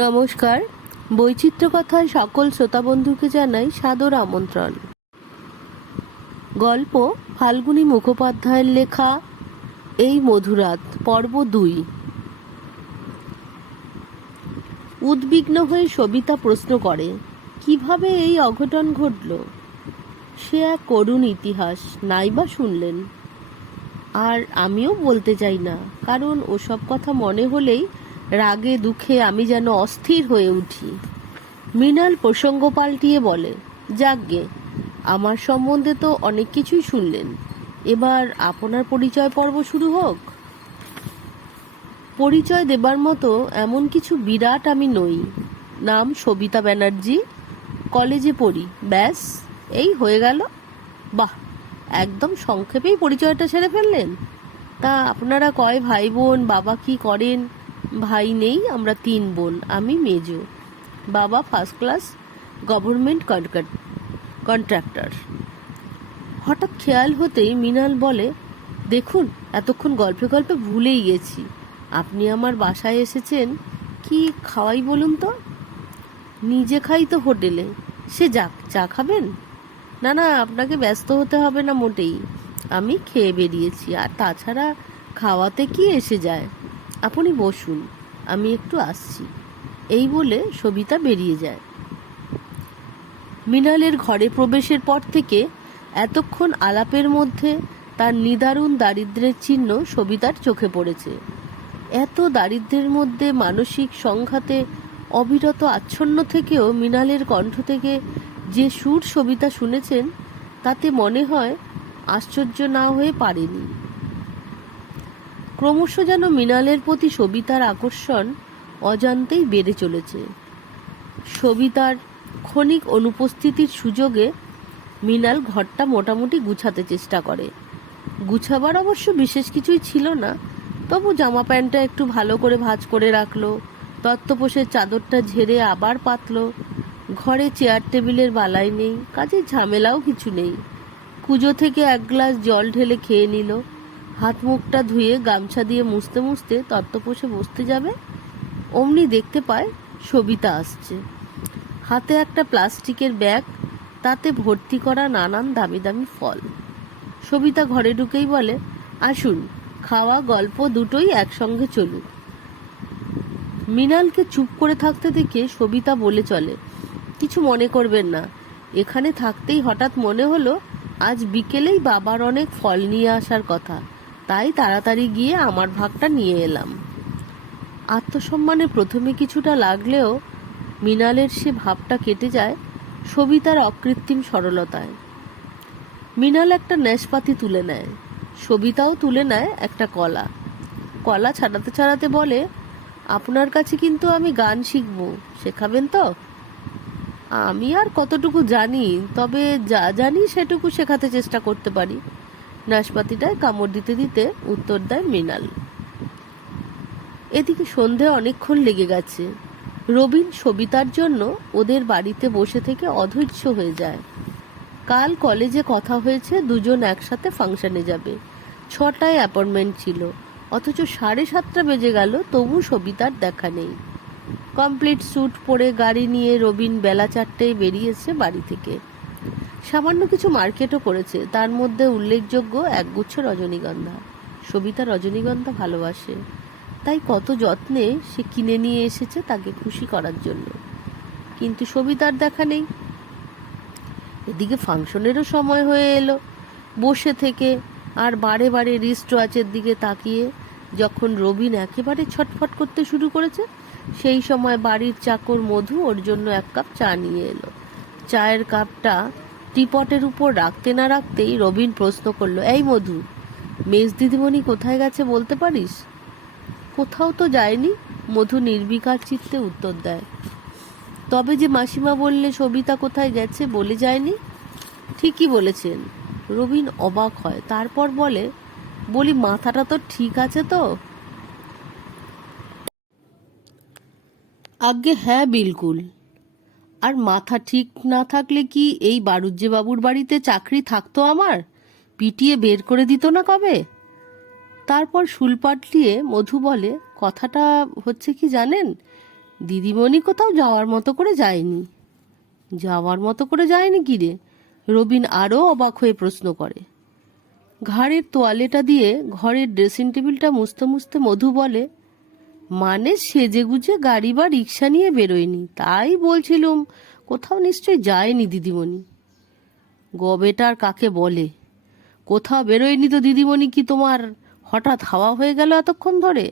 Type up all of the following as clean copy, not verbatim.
নমস্কার। বৈচিত্র্য কথায় সকল শ্রোতা বন্ধুকে জানাই সাদর আমন্ত্রণ। গল্প ফাল্গুনী মুখোপাধ্যায়ের লেখা এই মধুরাত, পর্ব 2। উদ্বিগ্ন হয়ে সবিতা প্রশ্ন করে, কিভাবে এই অঘটন ঘটল? সে এক করুণ ইতিহাস, নাইবা শুনলেন। আর আমিও বলতে চাই না, কারণ ওসব কথা মনে হলেই রাগে দুঃখে আমি যেন অস্থির হয়ে উঠি। মৃণাল প্রসঙ্গ পাল্টিয়ে বলে, যাকগে, আমার সম্বন্ধে তো অনেক কিছুই শুনলেন, এবার আপনার পরিচয় পর্ব শুরু হোক। পরিচয় দেবার মতো এমন কিছু বিরাট আমি নই। নাম সবিতা ব্যানার্জি, কলেজে পড়ি, ব্যাস এই হয়ে গেল। বাহ, একদম সংক্ষেপেই পরিচয়টা সেরে ফেললেন। তা আপনারা কয় ভাই বোন, বাবা কি করেন? ভাই নেই, আমরা 3 বোন, আমি মেজো। বাবা ফার্স্ট ক্লাস গভর্নমেন্ট কন্ট্রাক্টর। হঠাৎ খেয়াল হতেই মৃণাল বলে, দেখুন, এতক্ষণ গল্পে গল্পে ভুলেই গেছি, আপনি আমার বাসায় এসেছেন। কি খাওয়াই বলুন তো? নিজে খাই তো হোটেলে। সে যাক, চা খাবেন? না না, আপনাকে ব্যস্ত হতে হবে না মোটেই, আমি খেয়ে বেরিয়েছি। আর তাছাড়া খাওয়াতে কি এসে যায়? আপনি বসুন, আমি একটু আসছি। এই বলে সবিতা বেরিয়ে যায়। মৃণালের ঘরে প্রবেশের পর থেকে এতক্ষণ আলাপের মধ্যে তার নিদারুণ দারিদ্র্যের চিহ্ন সবিতার চোখে পড়েছে। এত দারিদ্র্যের মধ্যে মানসিক সংঘাতে অবিরত আচ্ছন্ন থেকেও মৃণালের কণ্ঠ থেকে যে সুর সবিতা শুনেছেন, তাতে মনে হয় আশ্চর্য না হয়ে পারেনি। ক্রমশ যেন মৃণালের প্রতি সবিতার আকর্ষণ অজান্তেই বেড়ে চলেছে। সবিতার ক্ষণিক অনুপস্থিতির সুযোগে মৃণাল ঘরটা মোটামুটি গুছাতে চেষ্টা করে। গুছাবার অবশ্য বিশেষ কিছুই ছিল না, তবু জামা প্যান্টটা একটু ভালো করে ভাঁজ করে রাখলো, তক্তপোষের চাদরটা ঝেড়ে আবার পাতলো। ঘরে চেয়ার টেবিলের বালাই নেই, কাজে ঝামেলাও কিছু নেই। কুজো থেকে 1 গ্লাস জল ঢেলে খেয়ে নিল। হাত মুখটা ধুয়ে গামছা দিয়ে মুছতে মুছতে তক্তপোষে বসতে যাবে, অমনি দেখতে পায় সবিতা আসছে। হাতে একটা প্লাস্টিকের ব্যাগ, তাতে ভর্তি করা নানান দামি দামি ফল। সবিতা ঘরে ঢুকেই বলে, আসুন, খাওয়া গল্প দুটোই একসঙ্গে চলুক। মৃণালকে চুপ করে থাকতে দেখে সবিতা বলে চলে, কিছু মনে করবেন না, এখানে থাকতেই হঠাৎ মনে হলো আজ বিকেলেই বাবার অনেক ফল নিয়ে আসার কথা, তাই তাড়াতাড়ি গিয়ে আমার ভাগটা নিয়ে এলাম। আত্মসম্মানে প্রথমে কিছুটা লাগলেও মৃণালের সে ভাবটা কেটে যায় সবিতার অকৃত্রিম সরলতায়। মৃণাল একটা নেশপাতি তুলে নেয়, সবিতাও তুলে নেয় একটা কলা। কলা ছাড়াতে ছাড়াতে বলে, আপনার কাছে কিন্তু আমি গান শিখব, শেখাবেন তো? আমি আর কতটুকু জানি, তবে যা জানি সেটুকু শেখাতে চেষ্টা করতে পারি। নাশপাতিটায় কামড় দিতে দিতে উত্তর দেয় মৃণাল। এদিকে সন্ধে অনেকক্ষণ লেগে গেছে। রবিন সবিতার জন্য ওদের বাড়িতে বসে থেকে অধৈর্য হয়ে যায়। কাল কলেজে কথা হয়েছে দুজন একসাথে ফাংশনে যাবে। 6টায় অ্যাপয়েন্টমেন্ট ছিল, অথচ 7:30 বেজে গেল, তবু সবিতার দেখা নেই। কমপ্লিট স্যুট পরে গাড়ি নিয়ে রবিন বেলা 4টেয় বেরিয়েছে বাড়ি থেকে। সামান্য কিছু মার্কেটও করেছে, তার মধ্যে উল্লেখযোগ্য একগুচ্ছ রজনীগন্ধা। সবিতা রজনীগন্ধা ভালোবাসে, তাই কত যত্নে সে কিনে নিয়ে এসেছে তাকে খুশি করার জন্য। কিন্তু সবিতার দেখা নেই। এদিকে ফাংশনেরও সময় হয়ে এলো। বসে থেকে আর বারে বারে রিস্ট ওয়াচের দিকে তাকিয়ে যখন রবিন একেবারে ছটফট করতে শুরু করেছে, সেই সময় বাড়ির চাকর মধু ওর জন্য 1 কাপ চা নিয়ে এলো। চায়ের কাপটা টিপটের উপর রাখতে না রাখতেই রবিন প্রশ্ন করলো, এই মধু, মেজ দিদিমণি কোথায় গেছে বলতে পারিস? কোথাও তো যায়নি, মধু নির্বিকার চিত্তে উত্তর দেয়। তবে যে মাসিমা বললে সবিতা কোথায় গেছে বলে যায়নি? ঠিকই বলেছেন। রবিন অবাক হয়, তারপর বলি মাথাটা তো ঠিক আছে তো? আজ্ঞে হ্যাঁ, বিলকুল। আর মাথা ঠিক না থাকলে কি এই বাড়ুজ্জে বাবুর বাড়িতে চাকরি থাকতো আমার? পিটিয়ে বের করে দিত না কবে? তারপর শুল পাটলিয়ে মধু বলে, কথাটা হচ্ছে কি জানেন, দিদিমণি কোথাও যাওয়ার মতো করে যায়নি। যাওয়ার মতো করে যায়নি কি রে? রবিন আরও অবাক হয়ে প্রশ্ন করে। ঘাড়ের তোয়ালেটা দিয়ে ঘরের ড্রেসিং টেবিলটা মুছতে মুছতে মধু বলে, মানে সেজেগুজে গাড়ি বা রিক্সা নিয়ে বেরোয়নি, তাই বলছিলুম কোথাও নিশ্চয় যায়নি দিদিমণি। গবেটার কাকে বলে? কোথাও বেরোয়নি তো দিদিমণি কি তোমার হঠাৎ হাওয়া হয়ে গেল এতক্ষণ ধরে?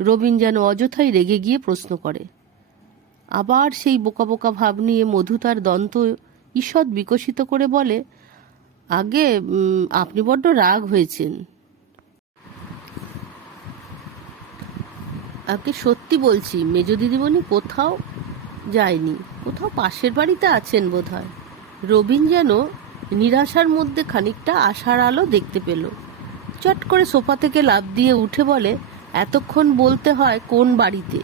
রবিন যেন অযথাই রেগে গিয়ে প্রশ্ন করে। আবার সেই বোকা বোকা ভাব নিয়ে মধু তার দন্ত ঈষৎ বিকশিত করে বলে, আগে আপনি বড্ড রাগ হয়েছেন। আগে সত্যি বলছি, মেজ দিদিমণি কোথাও যায়নি, কোথাও পাশের বাড়িতে আছেন বোধহয়। রবিন যেন নিরাশার মধ্যে খানিকটা আশার আলো দেখতে পেল। চট করে সোফা থেকে লাফ দিয়ে উঠে বলে, এতক্ষণ বলতে হয় কোন বাড়িতে?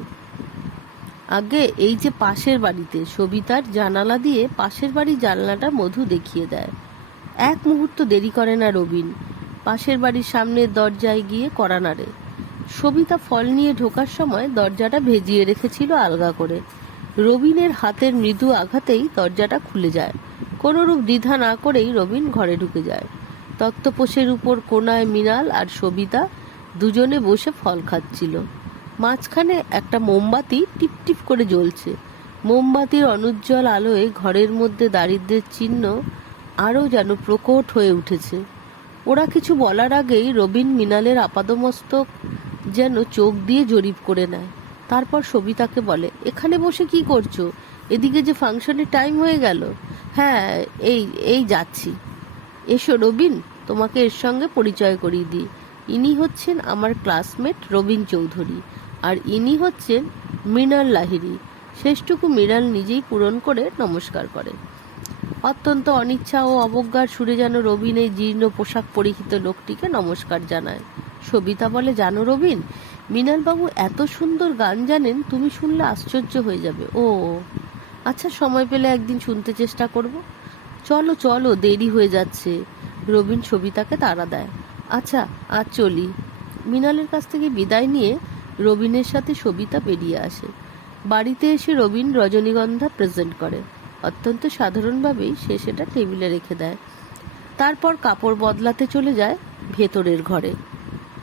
আগে এই যে পাশের বাড়িতে। সবিতার জানালা দিয়ে পাশের বাড়ির জানলাটা মধু দেখিয়ে দেয়। এক মুহূর্ত দেরি করে না রবিন, পাশের বাড়ির সামনের দরজায় গিয়ে কড়া নাড়ে। সবিতা ফল নিয়ে ঢোকার সময় দরজাটা ভেজিয়ে রেখেছিল আলগা করে। রবিনের হাতের মৃদু আঘাতেই দরজাটা খুলে যায়। কোনোরূপ দ্বিধা না করেই রবিন ঘরে ঢুকে যায়। তক্তপোষের উপর কোনায় মৃণাল আর সবিতা দুজনে বসে ফল খাচ্ছিল। মাঝখানে একটা মোমবাতি টিপ টিপ করে জ্বলছে। মোমবাতির অনুজ্জ্বল আলোয় ঘরের মধ্যে দারিদ্র্যের চিহ্ন আরও যেন প্রকট হয়ে উঠেছে। ওরা কিছু বলার আগেই রবিন মৃণালের আপাদমস্তক যেন চোখ দিয়ে জরিপ করে নেয়। তারপর সবিতাকে বলে, এখানে বসে কি করছো? এদিকে যে ফাংশনের টাইম হয়ে গেল। হ্যাঁ, এই এই যাচ্ছি। এসো রবিন, তোমাকে এর সঙ্গে পরিচয় করিয়ে দিই। ইনি হচ্ছেন আমার ক্লাসমেট রবিন চৌধুরী, আর ইনি হচ্ছেন মৃণাল লাহিড়ী। শেষটুকু মৃণাল নিজেই পূরণ করে নমস্কার করে। অত্যন্ত অনিচ্ছা ও অবজ্ঞার সুরে যেন রবিন এই জীর্ণ পোশাক পরিহিত লোকটিকে নমস্কার জানায়। সবিতা বলে, জানো রবিন, মৃণালবাবু এত সুন্দর গান জানেন, তুমি শুনলে আশ্চর্য হয়ে যাবে। ও আচ্ছা, সময় পেলে একদিন শুনতে চেষ্টা করব। চলো চলো, দেরি হয়ে যাচ্ছে। রবিন সবিতাকে তাড়া দেয়। আচ্ছা, আজ চলি। মৃণালের কাছ থেকে বিদায় নিয়ে রবিনের সাথে সবিতা বেরিয়ে আসে। বাড়িতে এসে রবিন রজনীগন্ধা প্রেজেন্ট করে। অত্যন্ত সাধারণভাবেই সে সেটা টেবিলে রেখে দেয়। তারপর কাপড় বদলাতে চলে যায় ভেতরের ঘরে।